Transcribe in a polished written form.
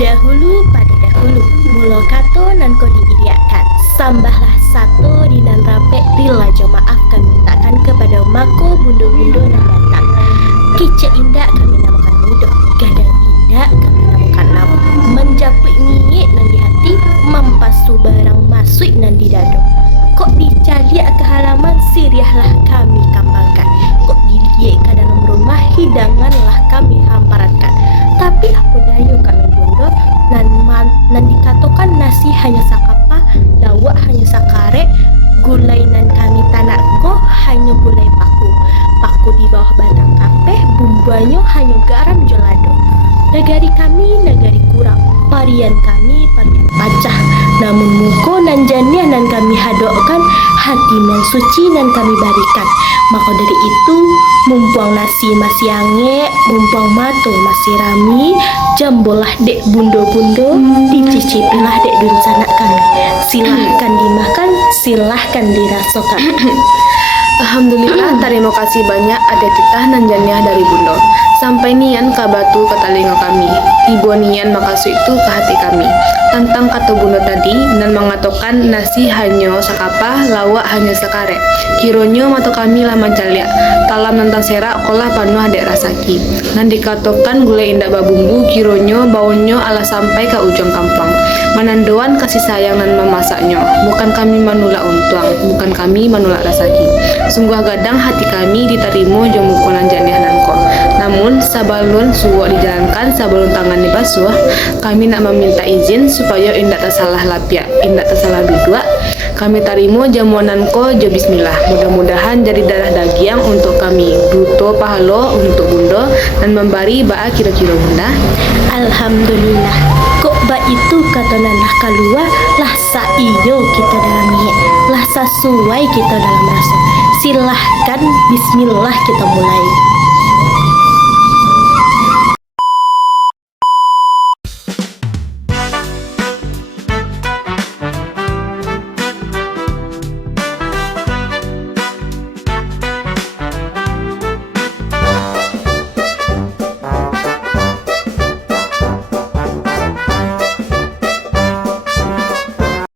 Dahulu pada dahulu, mula kato nan ko diiriakan. Sambahlah satu dinan rape rila jo maaf kami mintakan kepada mako bundo-bundo nan datang. Kice indah kami namakan mudo, gadang indah kami namakan namo. Menjapui minyak nan di hati, mampasu barang masuk nan di dado. Kok dicaliak ke halaman, siriahlah kami kampalkan. Kok diliek ke dalam rumah, hidanganlah kami hamparatkan. Tapi apa dayo kami bundo, nan dikatakan nasi hanya sakapa, lawak hanya sakare, gulai nan kami tanarko hanya gulai paku. Paku di bawah batang kapeh, bumbuanyo hanya garam jolado. Negari kami negari kurang, parian kami parian pacah. Namun muko nan janiah nan kami hadokkan, hati nan suci nan kami barikan. Maka dari itu, mumpung nasi masih ange, mumpung mato masih rami, jambolah dek bundo-bundo, dicicipilah dek dunsana kami. Silahkan dimakan, silahkan dirasakan. Alhamdulillah, terima kasih banyak ada titah nan janiah dari Bundo. Sampai nian kabatu ke telinga kami, ibu nian makasu itu ke hati kami. Tentang kata Bundo tadi, nan mengatakan nasi hanya sakapa, lawak hanya sekare. Kironyo mata kami lah mancaliak, talam tentang serak kolah panuh dek rasaki. Nan dikatakan gulai indak babumbu, kironyo baunya ala sampai ke ujung kampung. Menandoan kasih sayang nan memasaknya, bukan kami menolak untuang, bukan kami menolak rasaki. Sungguh gadang hati kami diterima jomukonan janiah nanko. Namun sabalun suwak dijalankan, sabalun tangan dibasuh, kami nak meminta izin supaya indak tersalah lapia, indak tersalah bidua. Kami tarimo jamuananko jo bismillah. Mudah-mudahan jadi darah daging untuk kami, duto pahalo untuk Bundo dan memberi baa kira-kira bunda. Alhamdulillah, kok ba itu kata nanah kalua lah saiyo kita dalam minyak, lah sesuai kita dalam rasa. Silahkan bismillah kita mulai.